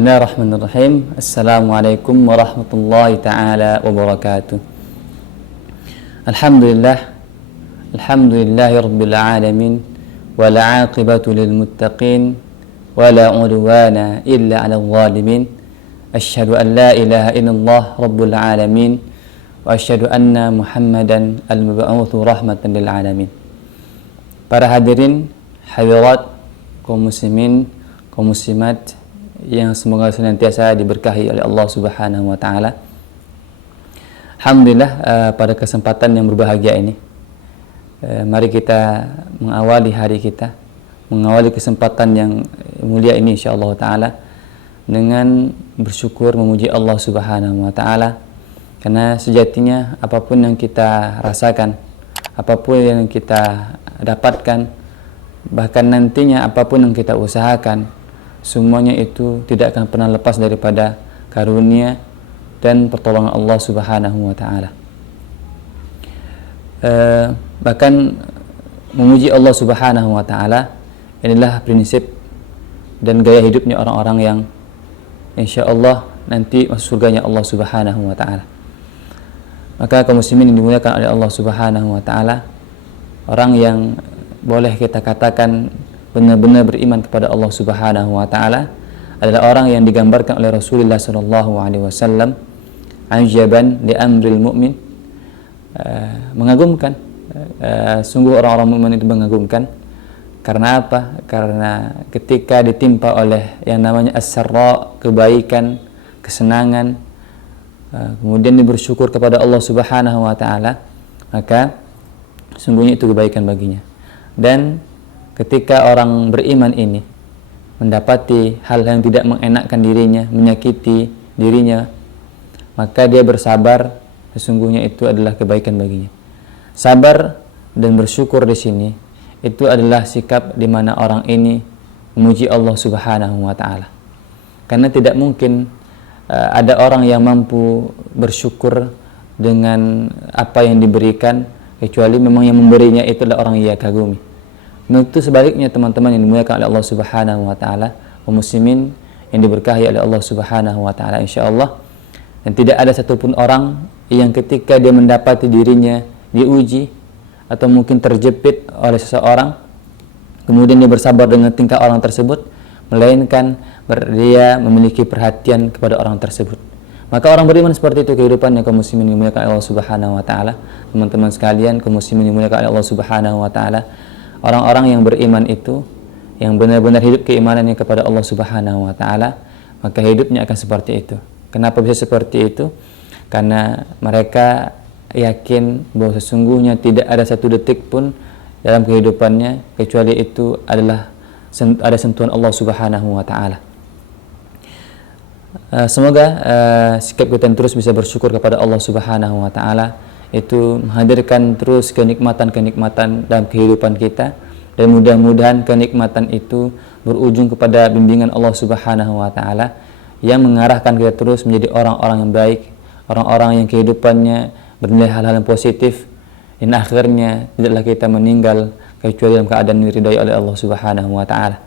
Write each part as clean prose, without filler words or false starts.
Bismillahirrahmanirrahim. Assalamualaikum warahmatullahi ta'ala wabarakatuh. Alhamdulillahi rabbil alamin, wala aqibatu lil muttaqin, wala udwana illa 'alal zalimin. Asyhadu an la ilaha illallah rabbul alamin, wa asyhadu anna Muhammadan al-mab'utsu rahmatan lil alamin. Para hadirin, hadirat, kaum muslimin, kaum muslimat yang semoga senantiasa diberkahi oleh Allah Subhanahu wa taala. Alhamdulillah, pada kesempatan yang berbahagia ini, mari kita mengawali hari kita, mengawali kesempatan yang mulia ini insyaallah taala dengan bersyukur memuji Allah Subhanahu wa taala, karena sejatinya apapun yang kita rasakan, apapun yang kita dapatkan, bahkan nantinya apapun yang kita usahakan, semuanya itu tidak akan pernah lepas daripada karunia dan pertolongan Allah Subhanahu wa taala. Bahkan memuji Allah Subhanahu wa taala inilah prinsip dan gaya hidupnya orang-orang yang insyaallah nanti masuk surganya Allah Subhanahu wa taala. Maka kaum muslimin yang dimuliakan oleh Allah Subhanahu wa taala, orang yang boleh kita katakan benar-benar beriman kepada Allah Subhanahu wa taala adalah orang yang digambarkan oleh Rasulullah sallallahu alaihi wasallam, ajaban li amril mu'min, mengagumkan. Sungguh orang-orang mukmin itu mengagumkan. Karena apa? Karena ketika ditimpa oleh yang namanya as-sarra, kebaikan, kesenangan, kemudian dia bersyukur kepada Allah Subhanahu wa taala, maka sungguhnya itu kebaikan baginya. Dan ketika orang beriman ini mendapati hal yang tidak mengenakkan dirinya, menyakiti dirinya, maka dia bersabar, sesungguhnya itu adalah kebaikan baginya. Sabar dan bersyukur di sini itu adalah sikap di mana orang ini memuji Allah Subhanahu wa taala. Karena tidak mungkin ada orang yang mampu bersyukur dengan apa yang diberikan kecuali memang yang memberinya itu adalah orang yang ia kagumi. Itu sebaliknya teman-teman yang dimuliakan oleh Allah Subhanahu wa taala, kaum muslimin yang diberkahi oleh Allah Subhanahu wa taala insyaallah. Dan tidak ada satupun orang yang ketika dia mendapati dirinya diuji atau mungkin terjepit oleh seseorang, kemudian dia bersabar dengan tingkah orang tersebut, melainkan dia memiliki perhatian kepada orang tersebut. Maka orang beriman seperti itu kehidupannya, kaum muslimin yang dimuliakan oleh Allah Subhanahu wa taala. Teman-teman sekalian, kaum muslimin yang dimuliakan oleh Allah Subhanahu wa taala, orang-orang yang beriman itu, yang benar-benar hidup keimanannya kepada Allah Subhanahu wa taala, maka hidupnya akan seperti itu. Kenapa bisa seperti itu? Karena mereka yakin bahwa sesungguhnya tidak ada satu detik pun dalam kehidupannya kecuali itu adalah ada sentuhan Allah Subhanahu wa taala. Semoga sikap kita terus bisa bersyukur kepada Allah Subhanahu wa taala, itu menghadirkan terus kenikmatan-kenikmatan dalam kehidupan kita, dan mudah-mudahan kenikmatan itu berujung kepada bimbingan Allah Subhanahu wa taala yang mengarahkan kita terus menjadi orang-orang yang baik, orang-orang yang kehidupannya bernilai hal-hal yang positif, dan akhirnya tidaklah kita meninggal kecuali dalam keadaan diridhai oleh Allah Subhanahu wa taala.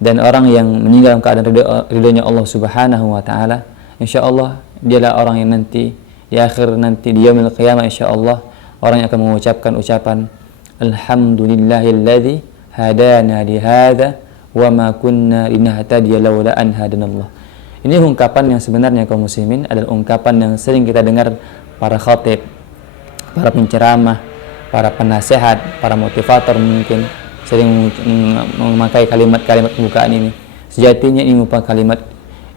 Dan orang yang meninggal dalam keadaan ridhonya Allah Subhanahu wa taala, insyaallah dialah orang yang nanti di akhir nanti di yaumil qiyamah insyaallah orang yang akan mengucapkan ucapan alhamdulillahilladzi hadana li hadza wa ma kunna linahtadiya laula an hadanallah. Ini ungkapan yang sebenarnya kaum muslimin adalah ungkapan yang sering kita dengar para khatib, para penceramah, para penasehat, para motivator mungkin sering memakai kalimat-kalimat pembukaan ini. Sejatinya ini merupakan kalimat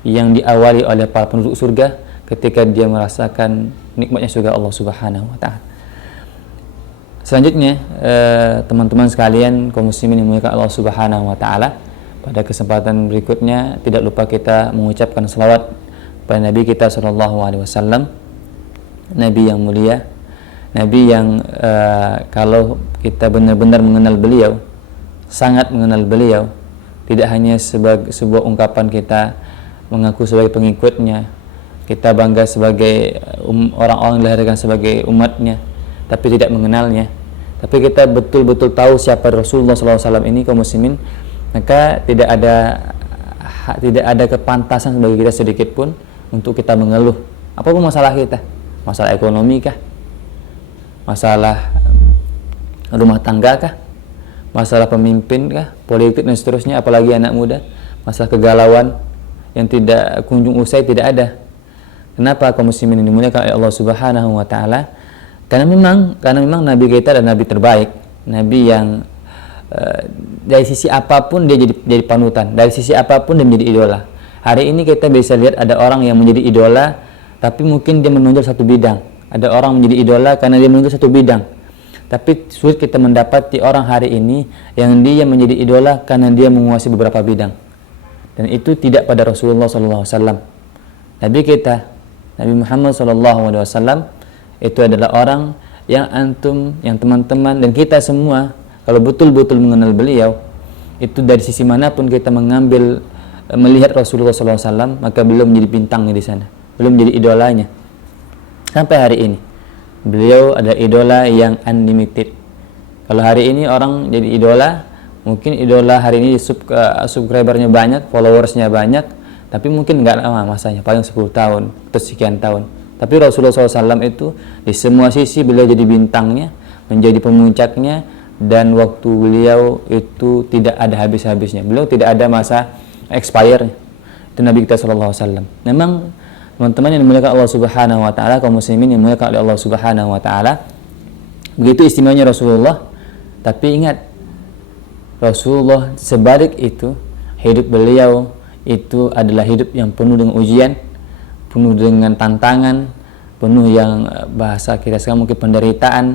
yang diawali oleh para penduduk surga ketika dia merasakan nikmatnya surga Allah Subhanahu wa taala. Selanjutnya, teman-teman sekalian, kaum muslimin yang dimuliakan Allah Subhanahu wa taala, pada kesempatan berikutnya tidak lupa kita mengucapkan salawat pada Nabi kita sallallahu alaihi wasallam, Nabi yang mulia, Nabi yang kalau kita benar-benar mengenal beliau, sangat mengenal beliau, tidak hanya sebagai sebuah ungkapan kita mengaku sebagai pengikutnya, kita bangga sebagai orang-orang yang dilahirkan sebagai umatnya, tapi tidak mengenalnya. Tapi kita betul-betul tahu siapa Rasulullah SAW ini, kaum muslimin, maka tidak ada tidak ada kepantasan bagi kita sedikit pun untuk kita mengeluh apapun masalah kita, masalah ekonomi kah, masalah rumah tangga kah, masalah pemimpin kah, politik dan seterusnya, apalagi anak muda, masalah kegalauan yang tidak kunjung usai tidak ada. Kenapa kaum muslimin ini dimuliakan oleh Allah Subhanahu wa taala? Karena memang nabi kita adalah nabi terbaik, nabi yang dari sisi apapun dia jadi panutan, dari sisi apapun dia menjadi idola. Hari ini kita bisa lihat ada orang yang menjadi idola tapi mungkin dia menonjol satu bidang. Ada orang menjadi idola karena dia menonjol satu bidang. Tapi sulit kita mendapati orang hari ini yang dia menjadi idola karena dia menguasai beberapa bidang. Dan itu tidak pada Rasulullah SAW. Nabi kita, Nabi Muhammad SAW, itu adalah orang yang antum, yang teman-teman dan kita semua, kalau betul-betul mengenal beliau, itu dari sisi manapun kita melihat Rasulullah SAW, maka beliau menjadi bintangnya di sana, beliau menjadi idolanya. Sampai hari ini, beliau adalah idola yang unlimited. Kalau hari ini orang jadi idola, mungkin idola hari ini subscribernya banyak, followersnya banyak, tapi mungkin nggak lama masanya, paling 10 tahun atau sekian tahun. Tapi Rasulullah SAW itu di semua sisi beliau jadi bintangnya, menjadi pemuncaknya, dan waktu beliau itu tidak ada habis-habisnya. Beliau tidak ada masa expire. Itu Nabi kita SAW. Memang teman-teman yang dimuliakan Allah Subhanahu wa taala, kaum muslimin yang dimuliakan oleh Allah Subhanahu wa taala, begitu istimewanya Rasulullah. Tapi ingat, Rasulullah sebalik itu, hidup beliau itu adalah hidup yang penuh dengan ujian, penuh dengan tantangan, penuh yang bahasa kita sekarang mungkin penderitaan.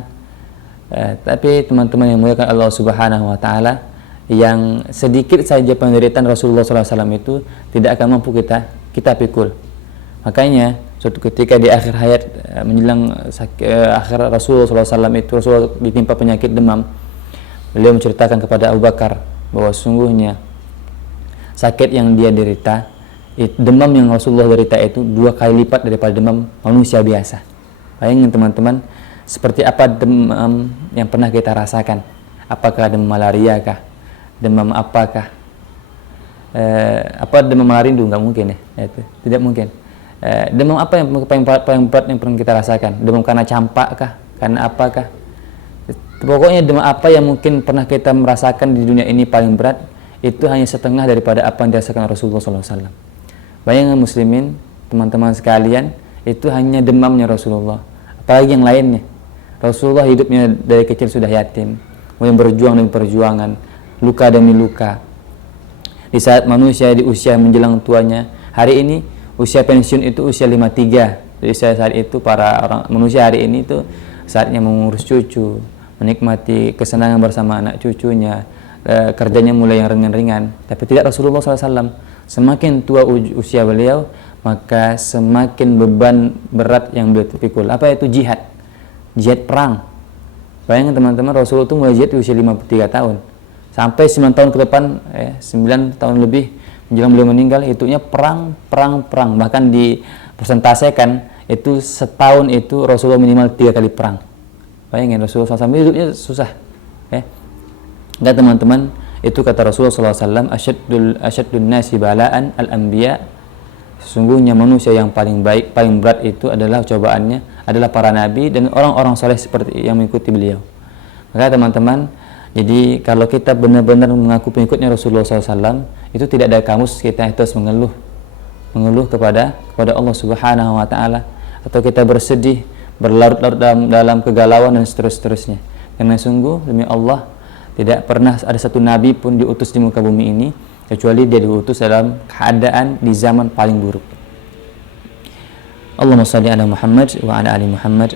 Tapi teman-teman yang dimuliakan Allah Subhanahu wa taala, yang sedikit saja penderitaan Rasulullah SAW itu tidak akan mampu kita pikul. Makanya suatu ketika di akhir hayat, menjelang akhir Rasulullah SAW itu, Rasulullah ditimpa penyakit demam. Beliau menceritakan kepada Abu Bakar bahwa sungguhnya sakit yang dia derita, demam yang Rasulullah derita itu 2 kali lipat daripada demam manusia biasa. Bayangin teman-teman, seperti apa demam yang pernah kita rasakan. Apakah demam malaria kah? Demam apakah? Apa demam malarindu? Nggak mungkin ya, itu tidak mungkin. Demam apa yang paling berat yang pernah kita rasakan? Demam karena campak kah? Karena apakah? Pokoknya demam apa yang mungkin pernah kita merasakan di dunia ini paling berat, itu hanya setengah daripada apa yang dirasakan Rasulullah SAW. Bayangkan muslimin, teman-teman sekalian, itu hanya demamnya Rasulullah. Apalagi yang lainnya. Rasulullah hidupnya dari kecil sudah yatim, kemudian berjuang demi perjuangan, luka demi luka. Di saat manusia di usia menjelang tuanya, hari ini usia pensiun itu usia 53. Jadi saat itu para orang manusia hari ini itu saatnya mengurus cucu, menikmati kesenangan bersama anak cucunya, kerjanya mulai yang ringan-ringan. Tapi tidak Rasulullah SAW. Semakin tua usia beliau, maka semakin beban berat yang beliau pikul. Apa itu jihad? Jihad perang. Bayangkan teman-teman, Rasulullah itu mulai jihad di usia 53 tahun. Sampai 9 tahun ke depan, 9 tahun lebih menjelang beliau meninggal, itunya perang. Bahkan dipersentasekan, itu setahun itu Rasulullah minimal 3 kali perang. Bayangin, Rasulullah SAW hidupnya susah. Dan teman-teman, itu kata Rasulullah SAW, asyaddun nasi bala'an al-anbiya. Sesungguhnya manusia yang paling baik, paling berat itu adalah cobaannya adalah para nabi dan orang-orang soleh seperti yang mengikuti beliau. Maka teman-teman, jadi kalau kita benar-benar mengaku pengikutnya Rasulullah SAW, itu tidak ada kamus kita harus mengeluh kepada Allah Subhanahu wa taala, atau kita bersedih, berlarut-larut dalam kegalauan dan seterusnya. Karena sungguh demi Allah, tidak pernah ada satu nabi pun diutus di muka bumi ini kecuali dia diutus dalam keadaan di zaman paling buruk. Allahumma shalli ala Muhammad wa ala ali Muhammad.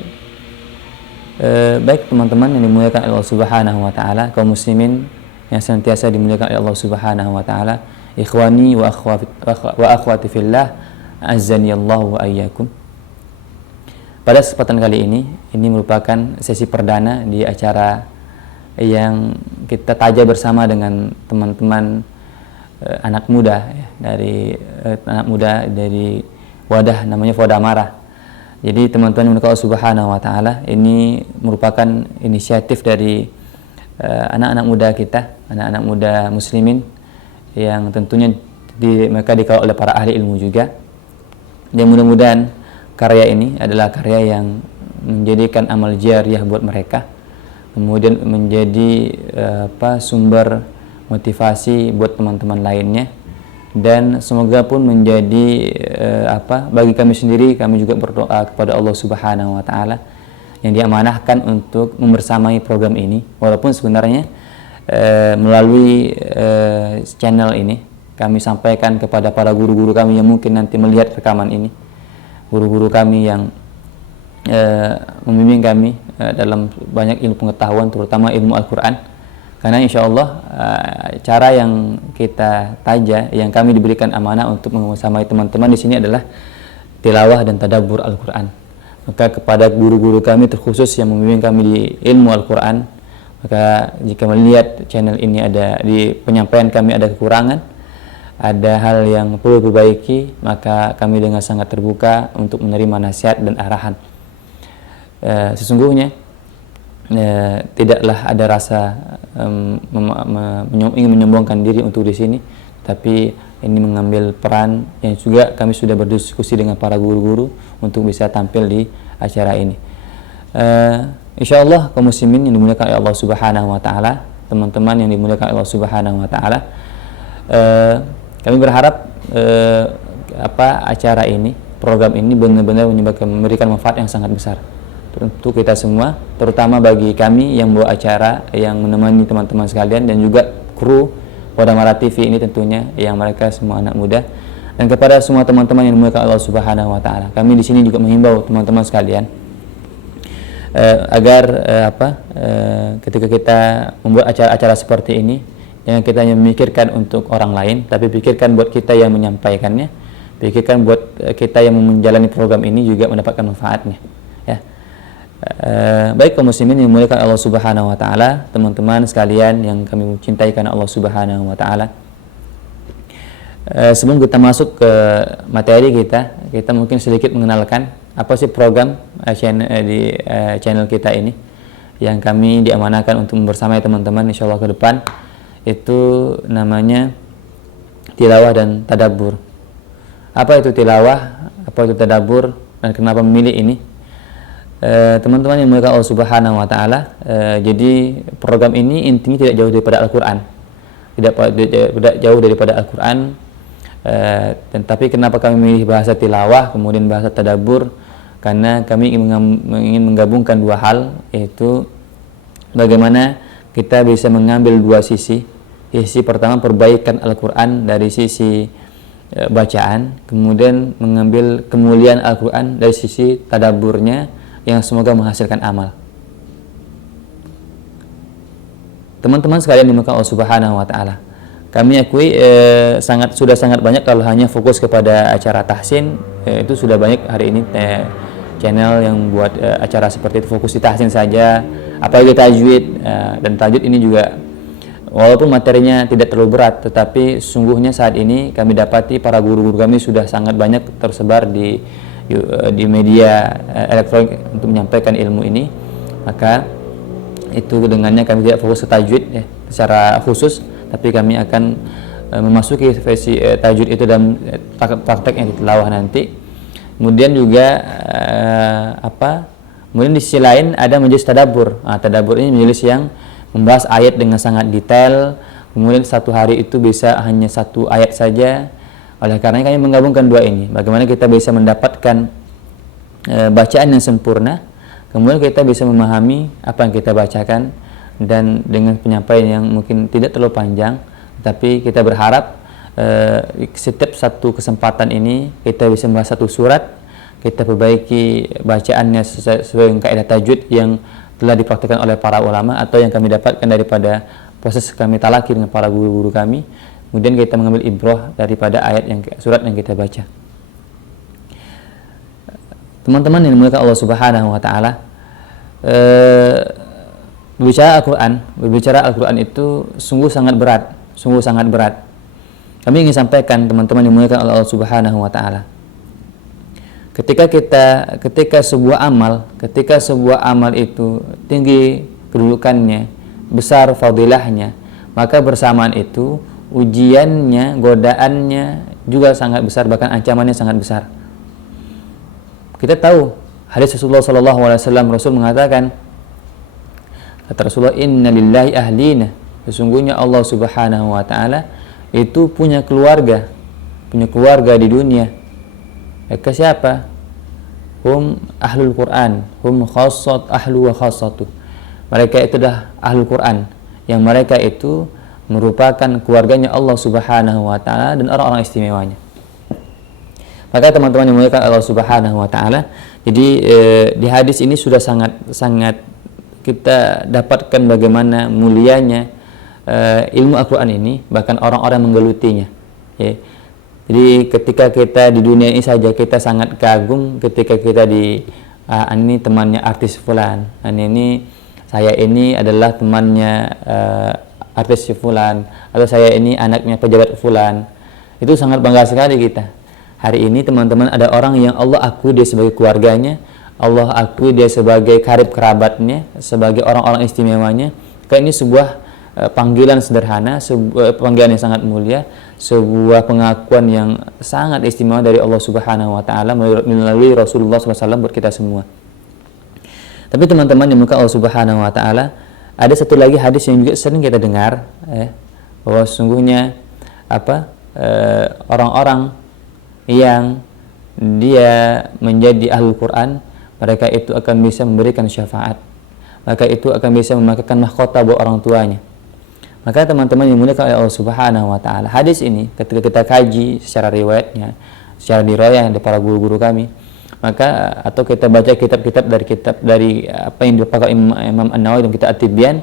Baik teman-teman yang dimuliakan Allah Subhanahu wa taala, kaum muslimin yang senantiasa dimuliakan oleh Allah Subhanahu wa taala, ikhwani wa akhwati fillah, azzani Allah wa ayyakum. Pada kesempatan kali ini merupakan sesi perdana di acara yang kita tajam bersama dengan teman-teman anak muda dari wadah namanya Fodamara. Jadi teman-teman yang Allah Subhanahu wa taala, ini merupakan inisiatif dari anak-anak muda kita, anak-anak muda muslimin yang tentunya mereka dikawal oleh para ahli ilmu juga. Dan mudah-mudahan karya ini adalah karya yang menjadikan amal jariah buat mereka, kemudian menjadi sumber motivasi buat teman-teman lainnya, dan semoga pun menjadi bagi kami sendiri. Kami juga berdoa kepada Allah Subhanahu wa taala yang diamanahkan untuk membersamai program ini, walaupun sebenarnya melalui channel ini kami sampaikan kepada para guru-guru kami yang mungkin nanti melihat rekaman ini, guru-guru kami yang membimbing kami dalam banyak ilmu pengetahuan, terutama ilmu Al-Quran. Karena insya Allah cara yang kita taja, yang kami diberikan amanah untuk membersamai teman-teman di sini adalah tilawah dan tadabbur Al-Quran. Maka kepada guru-guru kami terkhusus yang membimbing kami di ilmu Al-Quran, maka jika melihat channel ini ada di penyampaian kami ada kekurangan, ada hal yang perlu diperbaiki, maka kami dengan sangat terbuka untuk menerima nasihat dan arahan. Sesungguhnya tidaklah ada rasa ingin menyombongkan diri untuk di sini, tapi ini mengambil peran yang juga kami sudah berdiskusi dengan para guru-guru untuk bisa tampil di acara ini. Insyaallah kaum muslimin yang dimuliakan oleh Allah Subhanahu wa taala, teman-teman yang dimuliakan oleh Allah Subhanahu wa taala, kami berharap acara ini, program ini benar-benar memberikan manfaat yang sangat besar untuk kita semua, terutama bagi kami yang membawa acara, yang menemani teman-teman sekalian, dan juga kru Podamara TV ini tentunya, yang mereka semua anak muda. Dan kepada semua teman-teman yang dimuliakan Allah Subhanahu wa taala, kami di sini juga menghimbau teman-teman sekalian agar ketika kita membuat acara-acara seperti ini, jangan kita hanya memikirkan untuk orang lain, tapi pikirkan buat kita yang menyampaikannya, pikirkan buat kita yang menjalani program ini juga mendapatkan manfaatnya. Ya. Baik kaum muslimin yang dimuliakan Allah Subhanahu wa taala, teman-teman sekalian yang kami cintai karena Allah Subhanahu wa taala. Sebelum kita masuk ke materi kita mungkin sedikit mengenalkan apa sih program di channel kita ini yang kami diamanahkan untuk membersamai teman-teman insyaallah ke depan. Itu namanya tilawah dan tadabbur. Apa itu tilawah, apa itu tadabbur, dan kenapa memilih ini? Teman-teman yang dimuliakan Allah Subhanahu wa taala, jadi program ini intinya tidak jauh daripada Al-Quran, tidak jauh daripada Al-Quran. Tapi kenapa kami memilih bahasa tilawah kemudian bahasa tadabbur? Karena kami ingin menggabungkan dua hal, yaitu bagaimana kita bisa mengambil dua sisi. Sisi pertama perbaikan Al-Quran dari sisi bacaan, kemudian mengambil kemuliaan Al-Quran dari sisi tadabburnya yang semoga menghasilkan amal. Teman-teman sekalian dimuliakan Allah Subhanahu wa taala, kami akui sudah sangat banyak kalau hanya fokus kepada acara tahsin, itu sudah banyak hari ini channel yang buat acara seperti itu, fokus di tahsin saja, apalagi tajwid. Dan tajwid ini juga walaupun materinya tidak terlalu berat, tetapi sungguhnya saat ini kami dapati para guru-guru kami sudah sangat banyak tersebar di media elektronik untuk menyampaikan ilmu ini. Maka itu dengannya kami tidak fokus ke tajwid secara khusus, tapi kami akan memasuki versi tajwid itu dalam praktek yang ditilawah nanti. Kemudian juga kemudian di sisi lain ada majelis tadabbur. Tadabbur ini majelis yang membahas ayat dengan sangat detail. Kemudian satu hari itu bisa hanya satu ayat saja. Oleh karena kami menggabungkan dua ini, bagaimana kita bisa mendapatkan bacaan yang sempurna, kemudian kita bisa memahami apa yang kita bacakan, dan dengan penyampaian yang mungkin tidak terlalu panjang, tapi kita berharap setiap satu kesempatan ini kita bisa membahas satu surat, kita perbaiki bacaannya sesuai dengan kaidah tajwid yang telah dipraktikkan oleh para ulama atau yang kami dapatkan daripada proses kami talaki dengan para guru-guru kami. Kemudian kita mengambil ibrah daripada surat yang kita baca. Teman-teman yang dimuliakan Allah Subhanahu wa taala, berbicara Al-Quran itu sungguh sangat berat. Kami ingin sampaikan teman-teman yang dimuliakan Allah Subhanahu wa taala, ketika sebuah amal itu tinggi kedudukannya, besar fadilahnya, maka bersamaan itu ujiannya, godaannya juga sangat besar, bahkan ancamannya sangat besar. Kita tahu hadis Rasulullah SAW, Rasul mengatakan, kata Rasulullah, inna lillahi ahlina, sesungguhnya Allah Subhanahu wa Ta'ala itu punya keluarga di dunia. Mereka siapa? Hum ahlul Quran, hum khassat ahlu wa khassatu. Mereka itu dah ahlul Quran, yang mereka itu merupakan keluarganya Allah Subhanahu wa Ta'ala dan orang-orang istimewanya. Maka teman-teman yang muliakan Allah Subhanahu wa Ta'ala, jadi di hadis ini sudah sangat kita dapatkan bagaimana mulianya ilmu Al-Quran ini, bahkan orang-orang menggelutinya, ya. Jadi ketika kita di dunia ini saja kita sangat kagum ketika kita ini temannya artis fulan, saya ini adalah temannya artis fulan, atau saya ini anaknya pejabat fulan. Itu sangat bangga sekali kita. Hari ini teman-teman ada orang yang Allah akui dia sebagai keluarganya, Allah akui dia sebagai karib kerabatnya, sebagai orang-orang istimewanya. Ini sebuah panggilan sederhana, sebuah panggilan yang sangat mulia, sebuah pengakuan yang sangat istimewa dari Allah Subhanahu wa Ta'ala melalui Rasulullah SAW buat kita semua. Tapi teman-teman yang muka Allah Subhanahu wa Ta'ala, ada satu lagi hadis yang juga sering kita dengar, bahwa sesungguhnya orang-orang yang dia menjadi ahlul Quran, mereka itu akan bisa memberikan syafaat, maka itu akan bisa memakaikan mahkota buat orang tuanya. Maka teman-teman yang dimuliakan oleh Allah Subhanahu wa Ta'ala, hadis ini ketika kita kaji secara riwayatnya, secara dirayah dari para guru-guru kami, maka atau kita baca kitab-kitab dari apa yang dipakai Imam An-Nawawi dalam kitab At-Tibyan,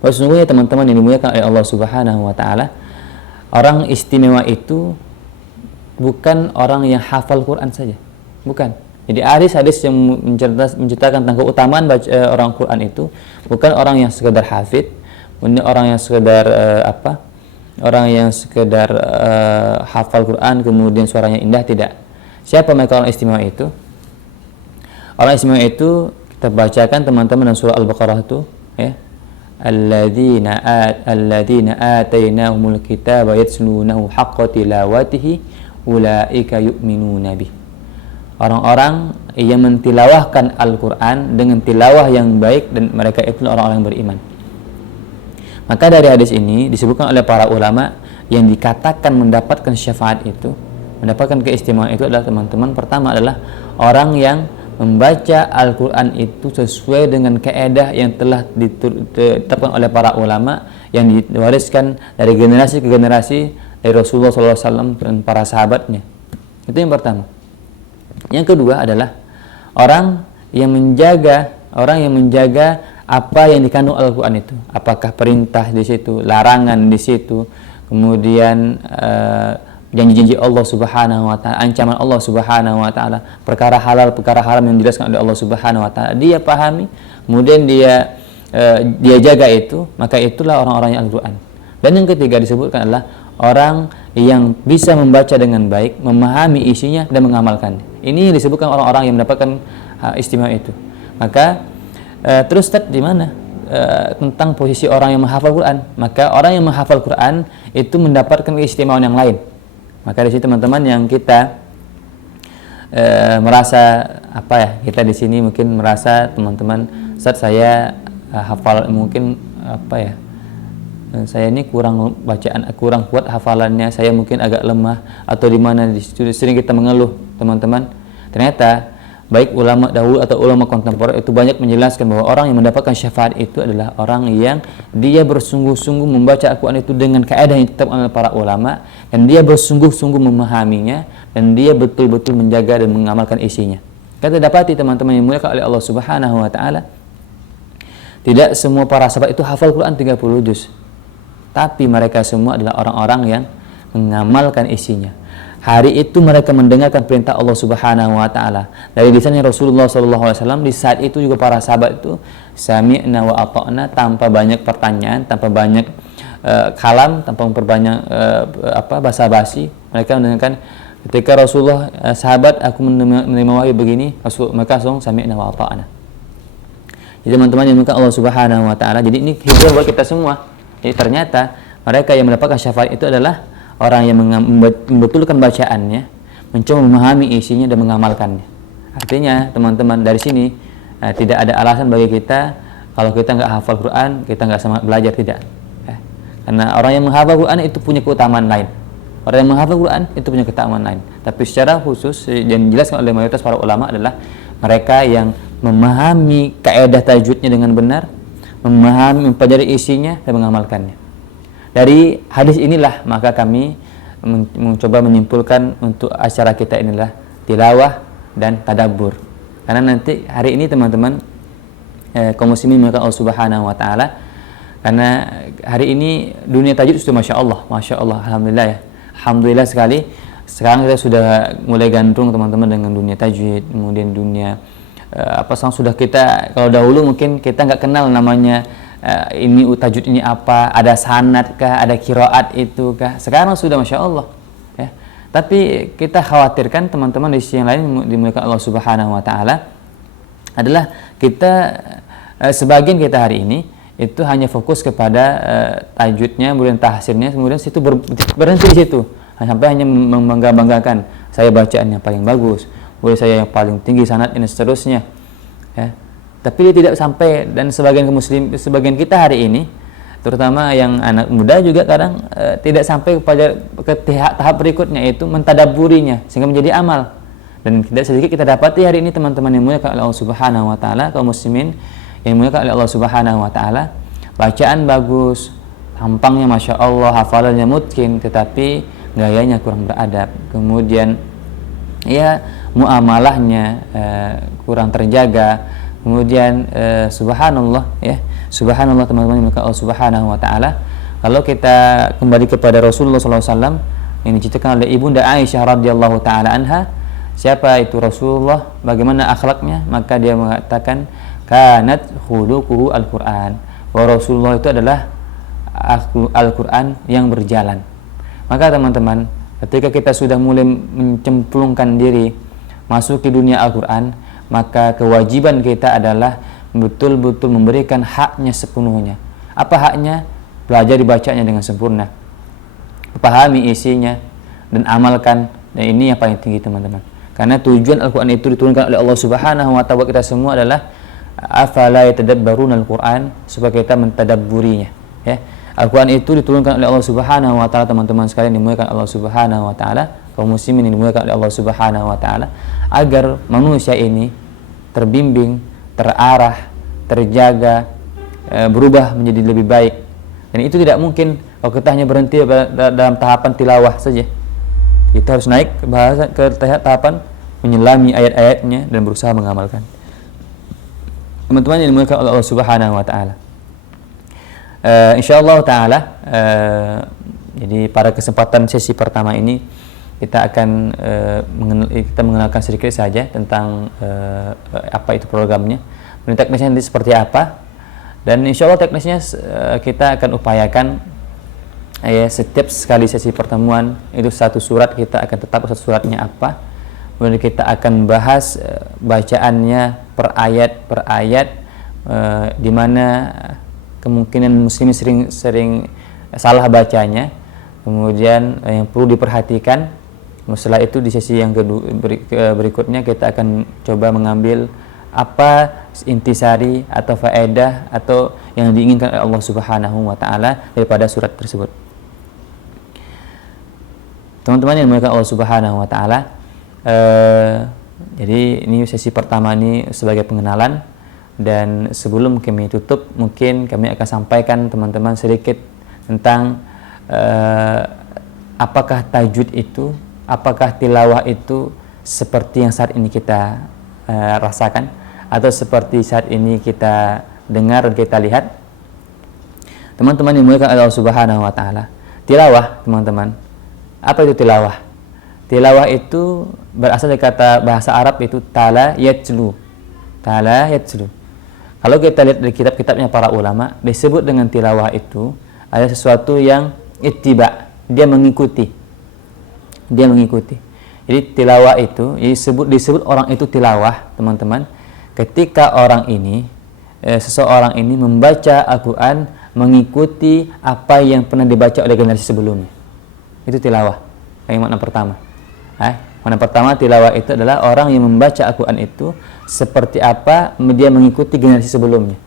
bahwa sesungguhnya teman-teman yang dimuliakan oleh Allah Subhanahu wa Ta'ala, orang istimewa itu bukan orang yang hafal Quran saja, bukan. Jadi hadis-hadis yang menceritakan tentang keutamaan orang Quran itu bukan orang yang sekedar hafid, orang yang sekedar hafal Quran kemudian suaranya indah, tidak. Siapa mereka orang istimewa itu? Orang istimewa itu kita bacakan teman-teman dalam surah Al-Baqarah itu, ya. Alladzina atainahumul kitaba yatslunahu haqqa tilawatihi ulaika yu'minuna bih. Orang-orang yang mentilawahkan Al-Quran dengan tilawah yang baik, dan mereka itu orang-orang yang beriman. Maka dari hadis ini disebutkan oleh para ulama yang dikatakan mendapatkan syafaat itu, mendapatkan keistimewaan itu adalah teman-teman, pertama adalah orang yang membaca Al-Quran itu sesuai dengan kaedah yang telah ditetapkan oleh para ulama, yang diwariskan dari generasi ke generasi dari Rasulullah SAW dan para sahabatnya. Itu yang pertama. Yang kedua adalah orang yang menjaga apa yang dikandung Al-Quran itu, apakah perintah di situ, larangan di situ, kemudian janji-janji Allah Subhanahu wa Ta'ala, ancaman Allah Subhanahu wa Ta'ala, perkara halal, perkara haram yang dijelaskan oleh Allah Subhanahu wa Ta'ala, dia pahami, kemudian dia jaga itu, maka itulah orang-orang yang Al-Quran. Dan yang ketiga disebutkan adalah orang yang bisa membaca dengan baik, memahami isinya dan mengamalkan. Ini disebutkan orang-orang yang mendapatkan istimewa itu. Maka terus di mana tentang posisi orang yang menghafal Quran? Maka orang yang menghafal Quran itu mendapatkan keistimewaan yang lain. Maka di sini teman-teman yang kita merasa kita di sini mungkin merasa teman-teman, Ustaz, saya hafal mungkin saya ini kurang bacaan, kurang kuat hafalannya, saya mungkin agak lemah, atau di mana di situ sering kita mengeluh, teman-teman. Ternyata baik ulama dahulu atau ulama kontemporer itu banyak menjelaskan bahwa orang yang mendapatkan syafaat itu adalah orang yang dia bersungguh-sungguh membaca Al-Quran itu dengan kaidah yang ditetapkan oleh para ulama, dan dia bersungguh-sungguh memahaminya, dan dia betul-betul menjaga dan mengamalkan isinya. Kita dapati teman-teman yang dimuliakan oleh Allah Subhanahu wa Ta'ala, tidak semua para sahabat itu hafal Quran 30 juz, tapi mereka semua adalah orang-orang yang mengamalkan isinya. Hari itu mereka mendengarkan perintah Allah Subhanahu wa Ta'ala dari lisannya Rasulullah SAW. Di saat itu juga para sahabat itu sami'na wa ata'na, tanpa banyak pertanyaan, tanpa banyak kalam, tanpa memperbanyak basa-basi. Mereka mendengarkan ketika Rasulullah, sahabat, aku menerima wahyu begini, mereka langsung sami'na wa ata'na. Jadi teman-teman yang dimuliakan Allah Subhanahu wa Ta'ala, jadi ini hibur buat kita semua. Jadi ternyata Mereka yang mendapatkan syafaat itu adalah orang yang membetulkan bacaannya, mencoba memahami isinya dan mengamalkannya. Artinya teman-teman, dari sini tidak ada alasan bagi kita kalau kita nggak hafal Quran, kita nggak semangat belajar, tidak. Karena orang yang menghafal Quran itu punya keutamaan lain. Orang yang menghafal Quran itu punya keutamaan lain. Tapi secara khusus yang dijelaskan oleh mayoritas para ulama adalah mereka yang memahami kaidah tajwidnya dengan benar, memahami, mempelajari isinya dan mengamalkannya. Dari hadis inilah maka kami mencoba menyimpulkan untuk acara kita inilah tilawah dan tadabbur. Karena nanti hari ini teman-teman kaum muslimin maka Allah Subhanahu wa taala, karena hari ini dunia tajwid sudah masya Allah, alhamdulillah ya. Alhamdulillah sekali. Sekarang kita sudah mulai gandrung teman-teman dengan dunia tajwid, kemudian dunia sudah kita, kalau dahulu mungkin kita nggak kenal namanya ini tajwid ini apa, ada sanad kah, ada qiraat itu kah. Sekarang sudah masya Allah ya. Tapi kita khawatirkan teman-teman di sisi yang lain dimuliakan Allah Subhanahu wa taala adalah kita sebagian kita hari ini itu hanya fokus kepada tajwidnya, kemudian tahsinnya, kemudian situ berhenti di situ, sampai hanya membangga-banggakan saya bacaan yang paling bagus, boleh saya yang paling tinggi sanad ini seterusnya ya. Tapi dia tidak sampai, dan sebagian kita hari ini, terutama yang anak muda juga kadang tidak sampai ke tahap berikutnya, yaitu mentadaburinya sehingga menjadi amal. Dan tidak sedikit kita dapati hari ini teman-teman yang mulia oleh Allah Subhanahu wa taala, kaum muslimin yang mulia oleh Allah Subhanahu wa taala, bacaan bagus, tampangnya masya Allah, hafalannya mungkin, tetapi gayanya kurang beradab, kemudian ya muamalahnya kurang terjaga, kemudian subhanallah ya, subhanallah teman-teman yang Allah Subhanahu wa taala. Kalau kita kembali kepada Rasulullah SAW yang diceritakan oleh ibunda Aisyah radhiyallahu taala anha, siapa itu Rasulullah, bagaimana akhlaknya, maka dia mengatakan kanat khuluquhu al-Quran, bahwa Rasulullah itu adalah Al-Quran yang berjalan. Maka teman-teman, ketika kita sudah mulai mencemplungkan diri masuk ke dunia Al-Quran, maka kewajiban kita adalah betul-betul memberikan haknya sepenuhnya. Apa haknya? Belajar dibacanya dengan sempurna, pahami isinya, dan amalkan. Dan ini yang paling tinggi teman-teman, karena tujuan Al-Quran itu diturunkan oleh Allah Subhanahu wa ta'ala kita semua adalah afala yatadabbaruna al-Quran, supaya kita mentadabburinya ya. Al-Quran itu diturunkan oleh Allah Subhanahu wa ta'ala teman-teman sekalian dimuliakan Allah Subhanahu wa ta'ala, kaum muslimin dimuliakan oleh Allah Subhanahu wa ta'ala, agar manusia ini terbimbing, terarah, terjaga, berubah menjadi lebih baik. Dan itu tidak mungkin kalau kita hanya berhenti dalam tahapan tilawah saja. Kita harus naik ke tahapan menyelami ayat-ayatnya dan berusaha mengamalkan. Teman-teman yang dimuliakan oleh Allah Subhanahu wa taala, insyaallah taala, jadi pada kesempatan sesi pertama ini kita akan mengenalkan sedikit saja tentang apa itu programnya, dan teknisnya nanti seperti apa. Dan insyaallah teknisnya kita akan upayakan ya, setiap sekali sesi pertemuan itu satu surat kita akan tetap satu suratnya apa, kemudian kita akan bahas bacaannya per ayat, di mana kemungkinan muslimin sering salah bacanya, kemudian yang perlu diperhatikan. Setelah itu di sesi yang berikutnya kita akan coba mengambil apa intisari atau faedah atau yang diinginkan oleh Allah Subhanahu wa taala daripada surat tersebut. Teman-teman yang dimuliakan Allah Subhanahu wa taala, jadi ini sesi pertama ini sebagai pengenalan, dan sebelum kami tutup mungkin kami akan sampaikan teman-teman sedikit tentang apakah tajwid itu, apakah tilawah itu seperti yang saat ini kita rasakan atau seperti saat ini kita dengar dan kita lihat. Teman-teman yang dimuliakan Allah Subhanahu wa taala, tilawah teman-teman, apa itu tilawah? Tilawah itu berasal dari kata bahasa Arab itu tala yatlu. Tala yatlu. Kalau kita lihat dari kitab-kitabnya para ulama, disebut dengan tilawah itu ada sesuatu yang ittiba, dia mengikuti. Dia mengikuti. Jadi tilawah itu disebut orang itu tilawah, teman-teman, ketika orang ini seseorang ini membaca Al-Quran mengikuti apa yang pernah dibaca oleh generasi sebelumnya. Itu tilawah. Yang makna pertama. Makna pertama tilawah itu adalah orang yang membaca Al-Quran itu seperti apa dia mengikuti generasi sebelumnya.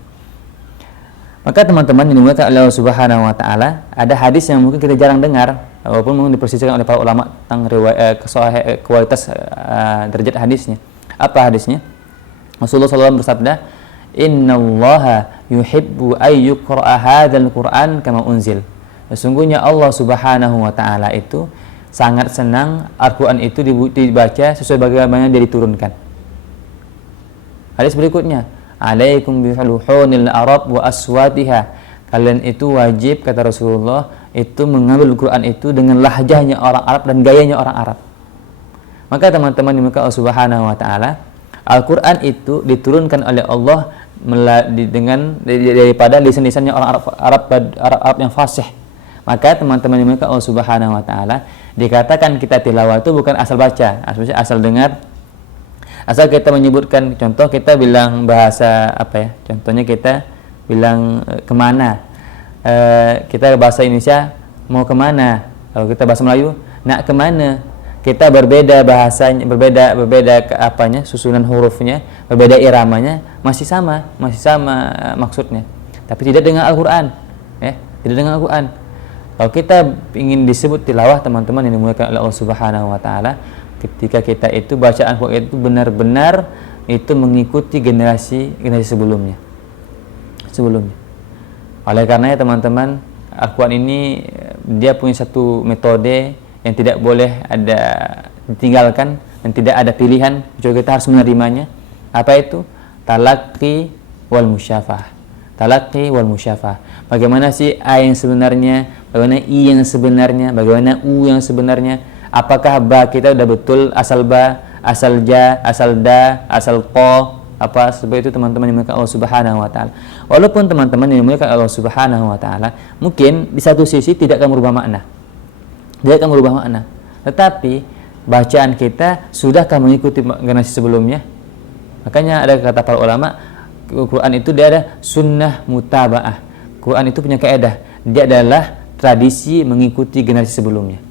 Maka teman-teman yang dimuliakan oleh Allah Subhanahu wa taala, ada hadis yang mungkin kita jarang dengar walaupun mungkin dipersisikan oleh para ulama tentang kualitas derajat hadisnya. Apa hadisnya? Rasulullah SAW bersabda, "Innallaha yuhibbu ay yuqra'a hadzal Qur'an kama unzil." Sesungguhnya Allah Subhanahu wa taala itu sangat senang Al-Qur'an itu dibaca sesuai bagaimana dia diturunkan. Hadis berikutnya, "Alaikum bihuluhunil arab wa aswatiha." Kalian itu wajib, kata Rasulullah, itu mengambil Al-Qur'an itu dengan lahjahnya orang Arab dan gayanya orang Arab. Maka teman-teman dimuliakan Allah Subhanahu wa taala, Al-Qur'an itu diturunkan oleh Allah daripada lisan-lisannya orang Arab yang fasih. Maka teman-teman dimuliakan Allah Subhanahu wa taala, dikatakan kita tilawah itu bukan asal baca, asal dengar, asal kita menyebutkan. Contoh kita bilang bahasa apa ya? Contohnya kita bilang kemana, kita bahasa Indonesia mau kemana, kalau kita bahasa Melayu nak kemana. Kita berbeda bahasanya, berbeda apanya, susunan hurufnya, berbeda iramanya, masih sama maksudnya, tapi tidak dengan Al-Qur'an, tidak dengan Al-Qur'an. Kalau kita ingin disebut tilawah, teman-teman yang dimuliakan oleh Allah Subhanahu wa taala, ketika kita itu bacaan Al-Qur'an itu benar-benar itu mengikuti generasi sebelumnya. Oleh karenanya teman-teman, Al-Qur'an ini dia punya satu metode yang tidak boleh ada ditinggalkan dan tidak ada pilihan, kecuali kita harus menerimanya. Apa itu? Talaqi wal musyafah. Talaqi wal musyafah. Bagaimana sih A yang sebenarnya, bagaimana I yang sebenarnya, bagaimana U yang sebenarnya? Apakah ba kita sudah betul asal ba, asal ja, asal da, asal ko, apa seperti itu teman-teman yang dimuliakan Allah Subhanahu wa taala. Walaupun teman-teman yang dimuliakan Allah Subhanahu wa taala, mungkin di satu sisi tidak akan merubah makna. Tetapi bacaan kita sudahkah mengikuti generasi sebelumnya? Makanya ada kata para ulama, Quran itu dia ada sunnah mutaba'ah. Quran itu punya kaidah, dia adalah tradisi mengikuti generasi sebelumnya.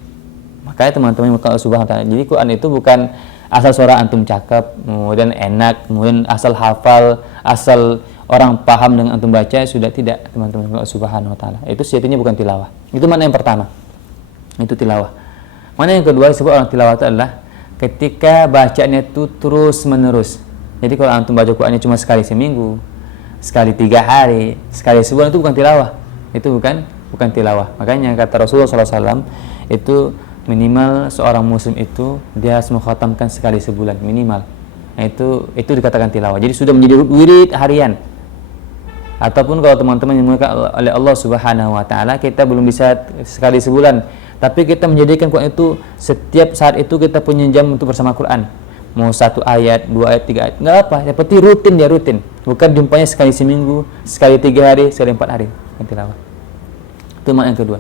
Makanya teman-teman Allah Subhanahu wa taala, jadi Quran itu bukan asal suara antum cakap, kemudian enak, kemudian asal hafal, asal orang paham dengan antum baca, sudah tidak, teman-teman Allah Subhanahu wa taala. Itu sejatinya bukan tilawah. Itu makna yang pertama. Itu tilawah. Mana yang kedua disebut orang tilawah itu adalah ketika bacaannya itu terus menerus. Jadi kalau antum baca Qurannya cuma sekali seminggu, sekali 3 hari, sekali sebulan, itu bukan tilawah. Itu bukan tilawah. Makanya kata Rasulullah SAW, itu minimal seorang muslim itu dia harus mengkhatamkan sekali sebulan minimal. Nah, itu dikatakan tilawah. Jadi sudah menjadi wirid harian. Ataupun kalau teman-teman dimuliakan oleh Allah Subhanahu wa taala, kita belum bisa sekali sebulan, tapi kita menjadikan Quran itu setiap saat itu kita punya jam untuk bersama Quran. Mau 1 ayat, 2 ayat, 3 ayat, enggak apa, yang penting rutin. Bukan jumpanya sekali seminggu, sekali 3 hari, sekali 4 hari. Tilawah. Itu makna yang kedua.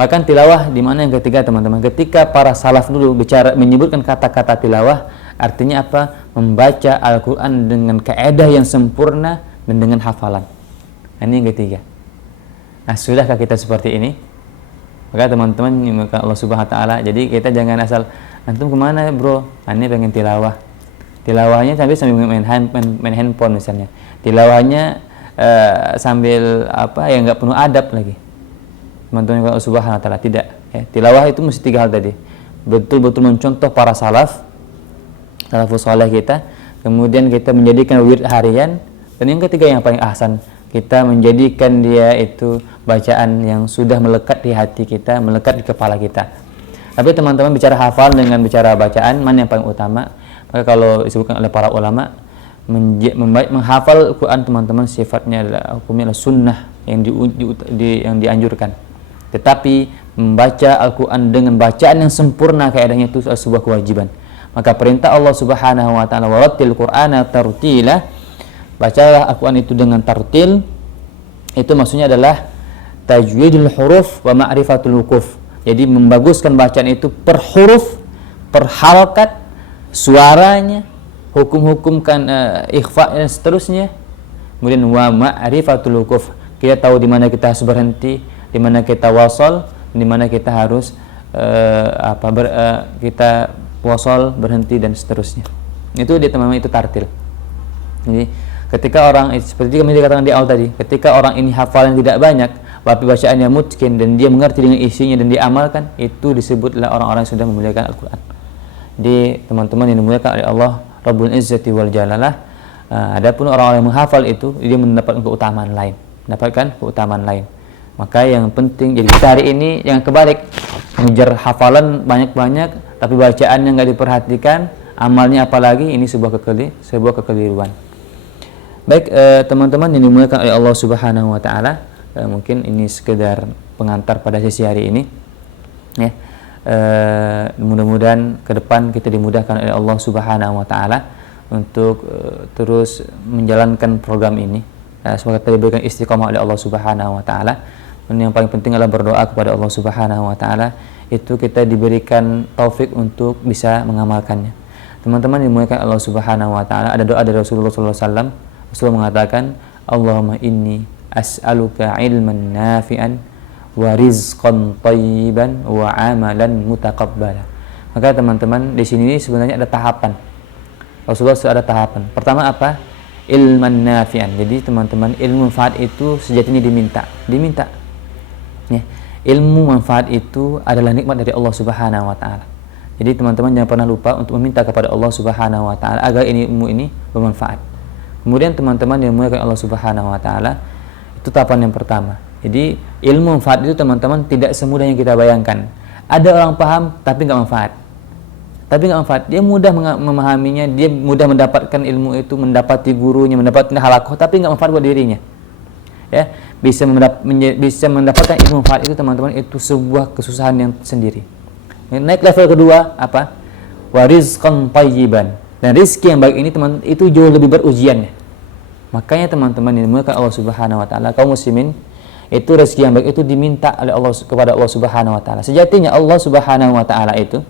Bahkan tilawah di mana yang ketiga, teman-teman, ketika para salaf dulu menyebutkan kata-kata tilawah, artinya apa? Membaca Al-Quran dengan kaidah yang sempurna dan dengan hafalan. Ini yang ketiga. Nah, sudahkah kita seperti ini? Maka teman-teman dimuliakan Allah Subhanahu wa taala, jadi kita jangan asal antum kemana bro? Ini pengen tilawah. Tilawahnya sambil main handphone misalnya. Tilawahnya sambil apa ya, nggak penuh adab lagi. Teman-teman Allah Subhanahu wa taala, tidak. Tilawah itu mesti 3 hal tadi. Betul-betul mencontoh para salafus saleh kita, kemudian kita menjadikan wirid harian, dan yang ketiga yang paling ahsan, kita menjadikan dia itu bacaan yang sudah melekat di hati kita, melekat di kepala kita. Tapi teman-teman bicara hafal dengan bicara bacaan, mana yang paling utama? Maka kalau disebutkan oleh para ulama, menghafal Quran teman-teman sifatnya adalah hukumnya adalah sunnah yang dianjurkan. Tetapi membaca Al-Quran dengan bacaan yang sempurna kaidahnya itu adalah sebuah kewajiban. Maka perintah Allah Subhanahu wa taala, warattil Qur'ana tartila, bacalah Al-Quran itu dengan tartil. Itu maksudnya adalah tajwidul huruf wa ma'rifatul wukuf. Jadi membaguskan bacaan itu per huruf, per harakat, suaranya, hukum-hukum kan ikhfa dan seterusnya. Kemudian wa ma'rifatul wukuf, kita tahu di mana kita harus berhenti, di mana kita wasol, di mana kita harus kita wasol, berhenti dan seterusnya. Itu dia teman-teman, itu tartil. Jadi ketika orang, seperti kami dikatakan di awal tadi, ketika orang ini hafalan tidak banyak tapi bacaannya mutqin dan dia mengerti dengan isinya dan diamalkan, itu disebutlah orang-orang yang sudah memuliakan Al-Quran. Jadi teman-teman yang dimuliakan oleh Allah Rabbul Izzati wal Jalalah, adapun orang-orang yang menghafal itu dia mendapatkan keutamaan lain, Maka yang penting, jadi kita hari ini yang kebalik, mengejar hafalan banyak-banyak tapi bacaannya nggak diperhatikan, amalnya apalagi, ini sebuah kekeliruan. Baik, teman-teman yang dimuliakan oleh Allah Subhanahu wa taala, mungkin ini sekedar pengantar pada sesi hari ini. Ya. Mudah-mudahan ke depan kita dimudahkan oleh Allah Subhanahu wa taala untuk terus menjalankan program ini. Semoga kita diberikan istiqomah oleh Allah Subhanahu wa taala. Dan yang paling penting adalah berdoa kepada Allah Subhanahu wa taala, itu kita diberikan taufik untuk bisa mengamalkannya. Teman-teman yang dimuliakan Allah Subhanahu wa taala, ada doa dari Rasulullah sallallahu alaihi wasallam. Rasulullah mengatakan, Allahumma inni as'aluka ilman nafi'an wa rizqan thayyiban wa amalan mutaqabbala. Maka teman-teman, di sini sebenarnya ada tahapan. Rasulullah ada tahapan. Pertama apa? Ilman nafi'an. Jadi teman-teman, ilmu manfaat itu sejatinya diminta. Ya. Ilmu manfaat itu adalah nikmat dari Allah Subhanahu wa taala. Jadi teman-teman jangan pernah lupa untuk meminta kepada Allah Subhanahu wa taala agar ilmu ini bermanfaat. Kemudian teman-teman yang dimuliakan Allah Subhanahu wa taala, itu tahapan yang pertama. Jadi ilmu manfaat itu teman-teman tidak semudah yang kita bayangkan. Ada orang paham tapi nggak manfaat. Dia mudah memahaminya, dia mudah mendapatkan ilmu itu, mendapati gurunya, mendapatkan halakoh, tapi nggak manfaat buat dirinya. Ya, bisa mendapatkan ilmu manfaat itu teman-teman, itu sebuah kesusahan yang sendiri. Naik level kedua apa? Wa rizqan thayyiban. Dan rezeki yang baik ini teman, itu jauh lebih berujiannya. Makanya teman-teman yang dimuliakan Allah Subhanahu wa taala, kaum muslimin, itu rezeki yang baik itu diminta oleh Allah kepada Allah Subhanahu wa taala. Sejatinya Allah Subhanahu wa taala itu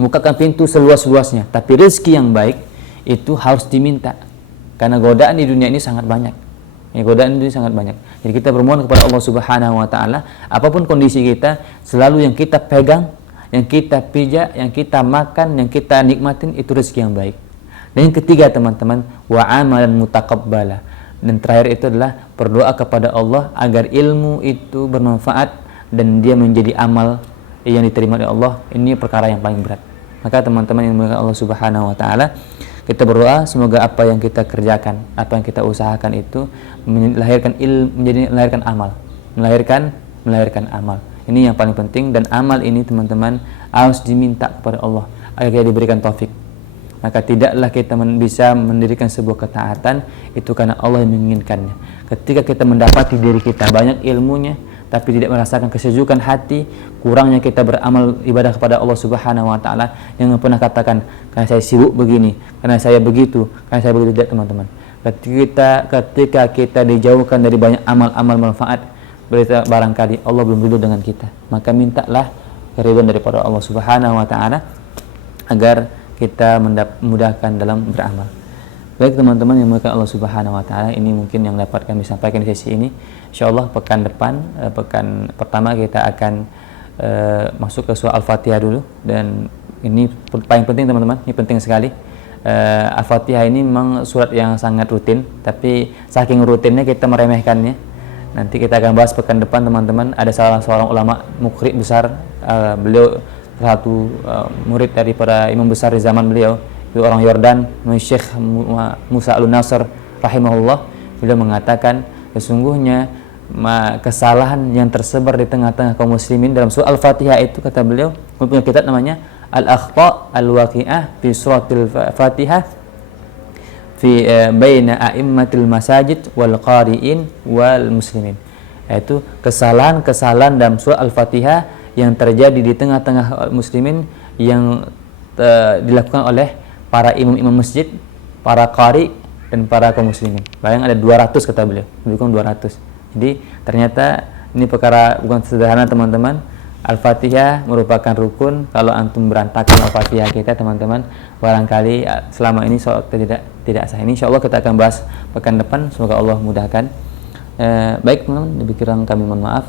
membukakan pintu seluas-luasnya, tapi rezeki yang baik itu harus diminta. Karena godaan di dunia ini sangat banyak. Jadi kita bermohon kepada Allah Subhanahu wa taala, apapun kondisi kita, selalu yang kita pegang, yang kita pijak, yang kita makan, yang kita nikmatin, itu rezeki yang baik. Dan yang ketiga teman-teman, wa amalan mutaqabbala. Dan terakhir itu adalah berdoa kepada Allah agar ilmu itu bermanfaat dan dia menjadi amal yang diterima oleh Allah. Ini perkara yang paling berat. Maka teman-teman yang dimuliakan Allah Subhanahu wa taala, kita berdoa semoga apa yang kita kerjakan, apa yang kita usahakan itu melahirkan melahirkan amal. Ini yang paling penting, dan amal ini teman-teman harus diminta kepada Allah agar kita diberikan taufik. Maka tidaklah kita bisa mendirikan sebuah ketaatan itu karena Allah yang menginginkannya. Ketika kita mendapati diri kita banyak ilmunya tapi tidak merasakan kesejukan hati, kurangnya kita beramal ibadah kepada Allah Subhanahu wa taala, yang pernah katakan karena saya sibuk begini, karena saya begitu, tidak teman-teman. Ketika kita dijauhkan dari banyak amal-amal manfaat, berita barangkali Allah belum ridho dengan kita. Maka mintalah keridhaan daripada Allah Subhanahu wa taala agar kita mudahkan dalam beramal. Baik teman-teman yang dimuliakan Allah Subhanahu wa taala, ini mungkin yang dapat kami sampaikan di sesi ini. Insyaallah pekan depan, pekan pertama kita akan masuk ke surah Al-Fatihah dulu, dan ini paling penting teman-teman, ini penting sekali. Al-Fatihah ini memang surat yang sangat rutin, tapi saking rutinnya kita meremehkannya. Nanti kita akan bahas pekan depan teman-teman. Ada salah seorang ulama mukri besar, beliau satu murid daripada imam besar di zaman beliau, itu orang Yordan, Syekh Musa Al-Nasr rahimahullah. Beliau mengatakan sesungguhnya kesalahan yang tersebar di tengah-tengah kaum muslimin dalam surah Al-Fatihah itu, kata beliau, mempunyai kitab namanya Al-Akhta' Al-Waqi'ah fi Suratil Fatihah fi baina a'immatil masajid wal qari'in wal muslimin. Yaitu kesalahan-kesalahan dalam surah Al-Fatihah yang terjadi di tengah-tengah muslimin yang dilakukan oleh para imam-imam masjid, para qari dan para kaum muslimin. Bayang ada 200 kata beliau, bukan 200. Jadi ternyata ini perkara bukan sederhana teman-teman. Al-Fatihah merupakan rukun. Kalau antum berantakan Al-Fatihah kita teman-teman, barangkali selama ini sholat tidak sah. Ini insyaallah kita akan bahas pekan depan, semoga Allah mudahkan. Baik teman-teman, lebih kurang kami mohon maaf.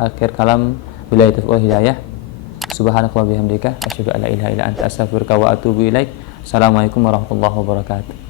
Akhir kalam, billahi taufiq wal hidayah. Subhanakallahumma bihamdika asyhadu an la ilaha illa anta astaghfiruka wa atubu ilaik. Assalamualaikum warahmatullahi wabarakatuh.